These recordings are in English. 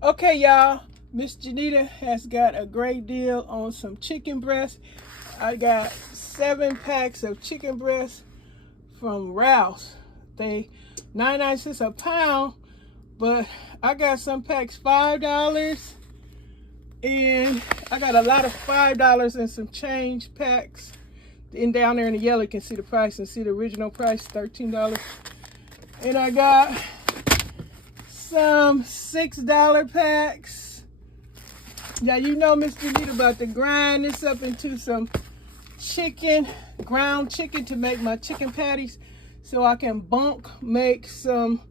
Okay, y'all, Miss JENITA has got a great deal on some chicken breast. I got 7 packs of chicken breast from Ralph's. They 99 cents a pound, but I got some packs $5, and I got a lot of $5 and some change packs. And down there in the yellow, you can see the price and see the original price, $13. And I got some $6 packs. Yeah, you know Miss JENITA about to grind this up into some chicken, ground chicken, to make my chicken patties, so I can make some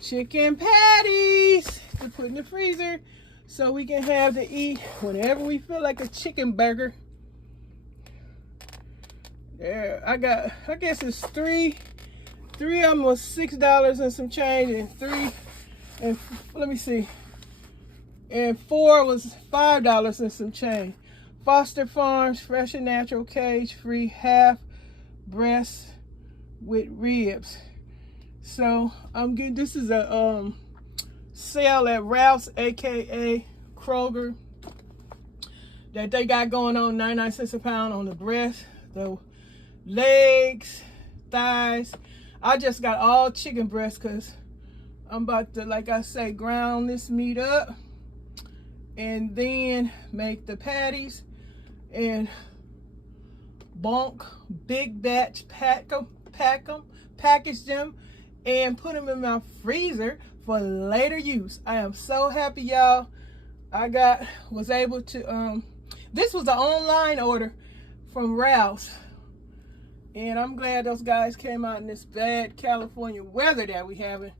chicken patties to put in the freezer so we can have to eat whenever we feel like a chicken burger. There, I guess it's three of them was $6 and some change, and let me see, and 4 was $5 and some change. Foster Farms fresh and natural, cage free, half breast with ribs. So I'm getting, this is a sale at Ralph's, aka Kroger, that they got going on, 99 cents a pound on the breast, the legs, thighs. I just got all chicken breast because I'm about to, like I say, ground this meat up and then make the patties and big batch, package them, and put them in my freezer for later use. I am so happy, y'all. I was able to, this was an online order from Ralph's, and I'm glad those guys came out in this bad California weather that we having.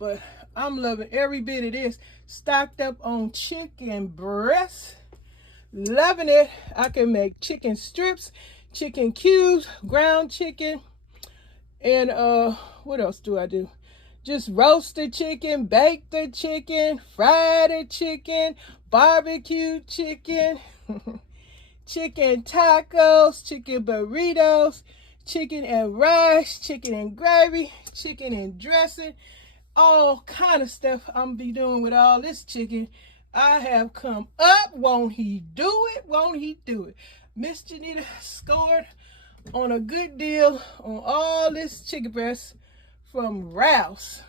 But I'm loving every bit of this. Stocked up on chicken breast. Loving it. I can make chicken strips, chicken cubes, ground chicken, and what else do I do? Just roast the chicken, bake the chicken, fry the chicken, barbecue chicken, chicken tacos, chicken burritos, chicken and rice, chicken and gravy, chicken and dressing. All kind of stuff I'm be doing with all this chicken. I have come up. Won't he do it? Won't he do it? Miss JENITA scored on a good deal on all this chicken breast from Ralph's.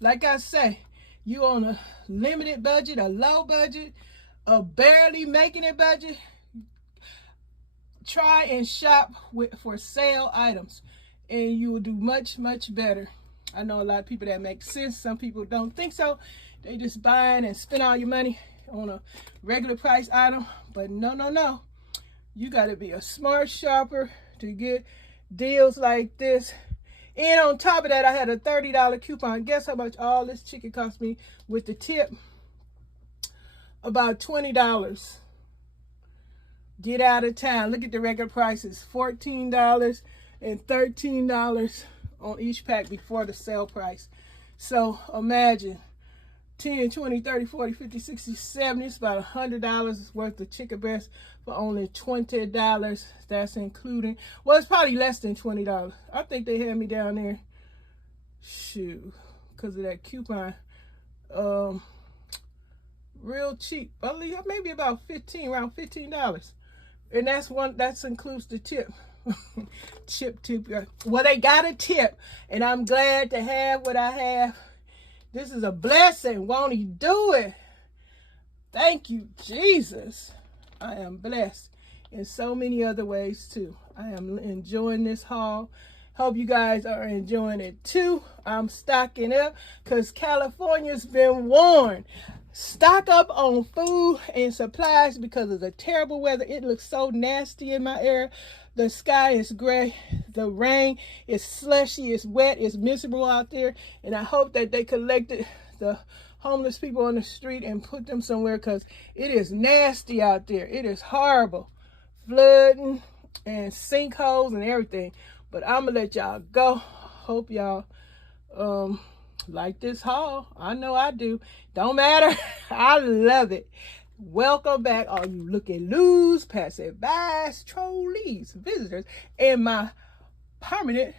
Like I say, you on a limited budget, a low budget, a barely making it budget, try and shop for sale items, and you will do much, much better. I know a lot of people that make sense. Some people don't think so. They just buying and spend all your money on a regular price item. But no. You got to be a smart shopper to get deals like this. And on top of that, I had a $30 coupon. Guess how much all this chicken cost me with the tip? About $20. Get out of town. Look at the regular prices. $14 and $13 on each pack before the sale price. So imagine 10, 20, 30, 40, 50, 60, 70. It's about $100 worth of chicken breast for only $20. That's including, well, it's probably less than $20. I think they had me down there, shoot, because of that coupon. Real cheap. Maybe about around $15. And that includes the tip. tip. Well, they got a tip, and I'm glad to have what I have. This is a blessing. Won't he do it? Thank you, Jesus. I am blessed in so many other ways too. I am enjoying this haul. Hope you guys are enjoying it too. I'm stocking up because California's been warned. Stock up on food and supplies because of the terrible weather. It looks so nasty in my area. The sky is gray. The rain is slushy. It's wet. It's miserable out there. And I hope that they collected the homeless people on the street and put them somewhere, because it is nasty out there. It is horrible. Flooding and sinkholes and everything. But I'm going to let y'all go. Hope y'all like this haul. I know I do. Don't matter. I love it. Welcome back, all you look-and-loos, passerbys, trolleys, visitors, and my permanent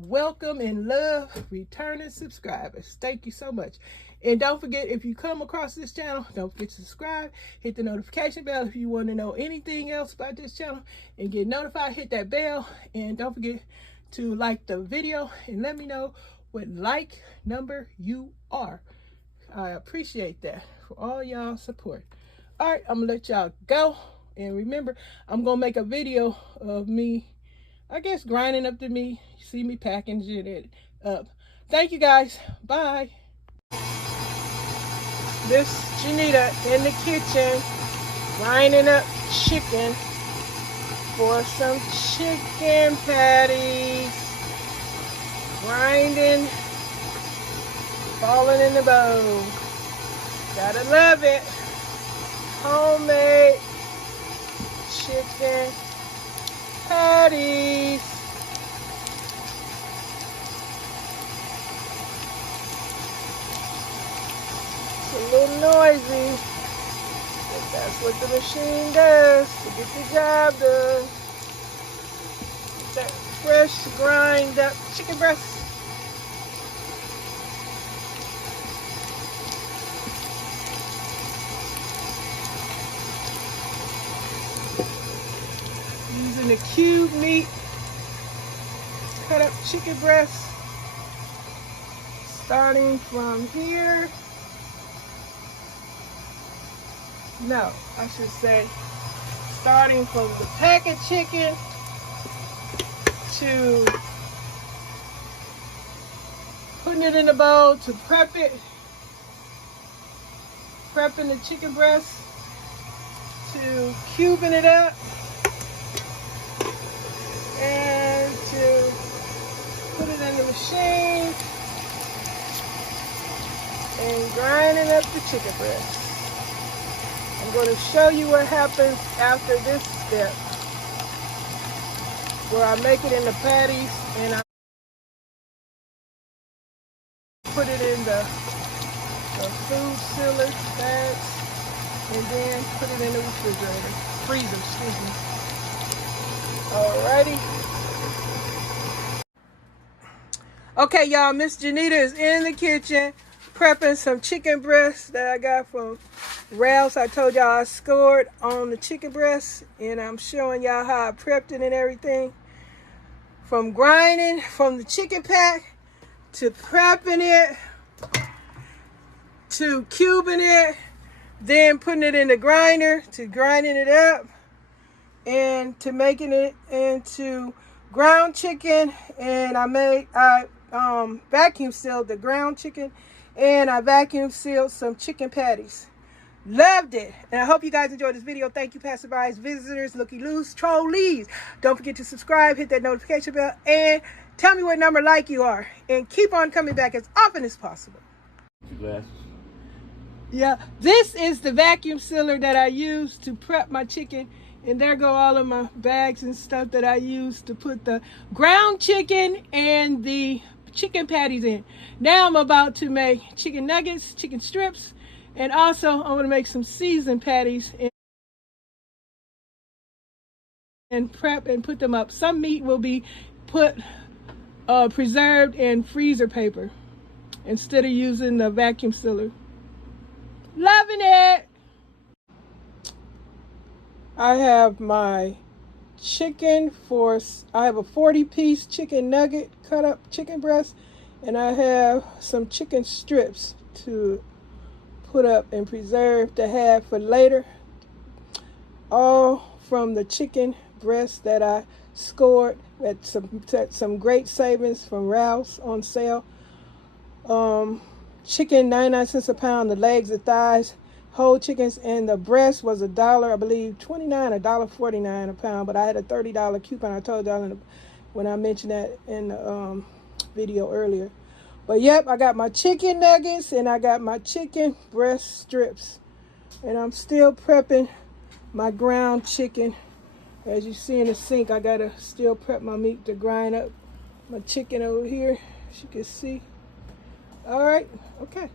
welcome and love returning subscribers. Thank you so much. And don't forget, if you come across this channel, don't forget to subscribe, hit the notification bell if you want to know anything else about this channel and get notified. Hit that bell, and don't forget to like the video and let me know what like number you are. I appreciate that for all y'all support. All right, I'm gonna let y'all go, and remember, I'm gonna make a video of me, I guess, grinding up the meat. You see me packaging it up. Thank you guys. Bye. This JENITA in the kitchen grinding up chicken for some chicken patties. Grinding, falling in the bowl. Gotta love it. Homemade chicken patties. It's a little noisy, but that's what the machine does to get the job done. That fresh grind up chicken breast. Using the cube meat, cut up chicken breast, starting from here. No, I should say, starting from the packet chicken to putting it in the bowl to prep it, prepping the chicken breast, to cubing it up, and to put it in the machine and grinding up the chicken breast. I'm going to show you what happens after this step, where I make it in the patties and I put it in the food sealer bags and then put it in the freezer, excuse me. Alrighty. Okay, y'all, Miss JENITA is in the kitchen prepping some chicken breasts that I got from Ralph's. I told y'all I scored on the chicken breast, and I'm showing y'all how I prepped it and everything. From grinding from the chicken pack to prepping it to cubing it, then putting it in the grinder to grinding it up and to making it into ground chicken. And I vacuum sealed the ground chicken, and I vacuum sealed some chicken patties. Loved it. And I hope you guys enjoyed this video. Thank you, passerbys, visitors, looky-loos, trolleys. Don't forget to subscribe, hit that notification bell, and tell me what number like you are. And keep on coming back as often as possible. Glasses. Yeah, this is the vacuum sealer that I use to prep my chicken. And there go all of my bags and stuff that I use to put the ground chicken and the chicken patties in. Now I'm about to make chicken nuggets, chicken strips, and also I'm going to make some seasoned patties and prep and put them up. Some meat will be put preserved in freezer paper instead of using the vacuum sealer. Loving it. I have my chicken I have a 40-piece chicken nugget, cut up chicken breast, and I have some chicken strips to put up and preserve to have for later. All from the chicken breast that I scored at some great savings from Ralph's on sale. Chicken 99 cents a pound, the legs, the thighs, whole chickens, and the breast was $1, I believe, 29 or $1.49 a pound, but I had a $30 coupon. I told y'all when I mentioned that in the video earlier. But yep, I got my chicken nuggets and I got my chicken breast strips, and I'm still prepping my ground chicken. As you see in the sink, I gotta still prep my meat to grind up my chicken over here, as you can see. All right, okay.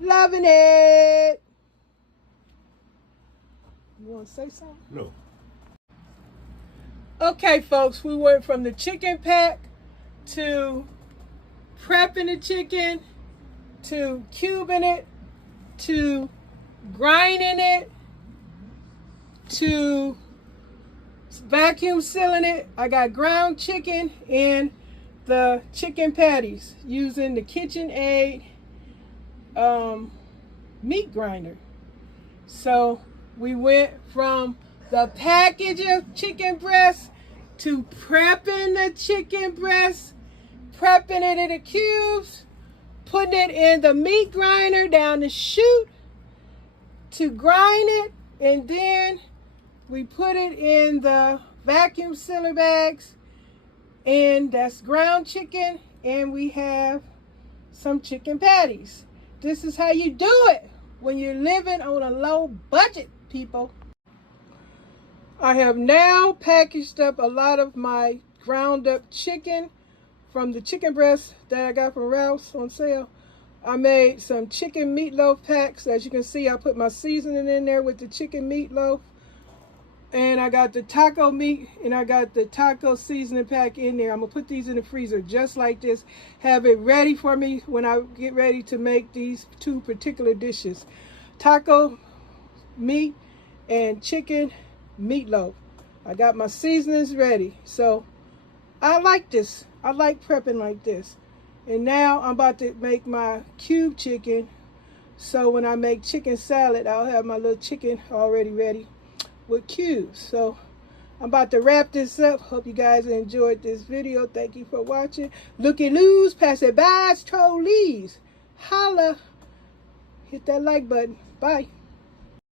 Loving it. You want to say something? No. Okay, folks, we went from the chicken pack to prepping the chicken, to cubing it, to grinding it, to vacuum sealing it. I got ground chicken and the chicken patties using the KitchenAid meat grinder. So we went from the package of chicken breast to prepping the chicken breast, prepping it into cubes, putting it in the meat grinder down the chute to grind it, and then we put it in the vacuum sealer bags, and that's ground chicken, and we have some chicken patties. This is how you do it when you're living on a low budget, people. I have now packaged up a lot of my ground up chicken from the chicken breast that I got from Ralph's on sale. I made some chicken meatloaf packs. As you can see, I put my seasoning in there with the chicken meatloaf. And I got the taco meat and I got the taco seasoning pack in there. I'm going to put these in the freezer just like this. Have it ready for me when I get ready to make these two particular dishes. Taco meat and chicken meatloaf. I got my seasonings ready. So I like this. I like prepping like this. And now I'm about to make my cube chicken. So when I make chicken salad, I'll have my little chicken already ready with cubes. So I'm about to wrap this up. Hope you guys enjoyed this video. Thank you for watching. Looky loos, pass it by, trolleys. Holla. Hit that like button. Bye.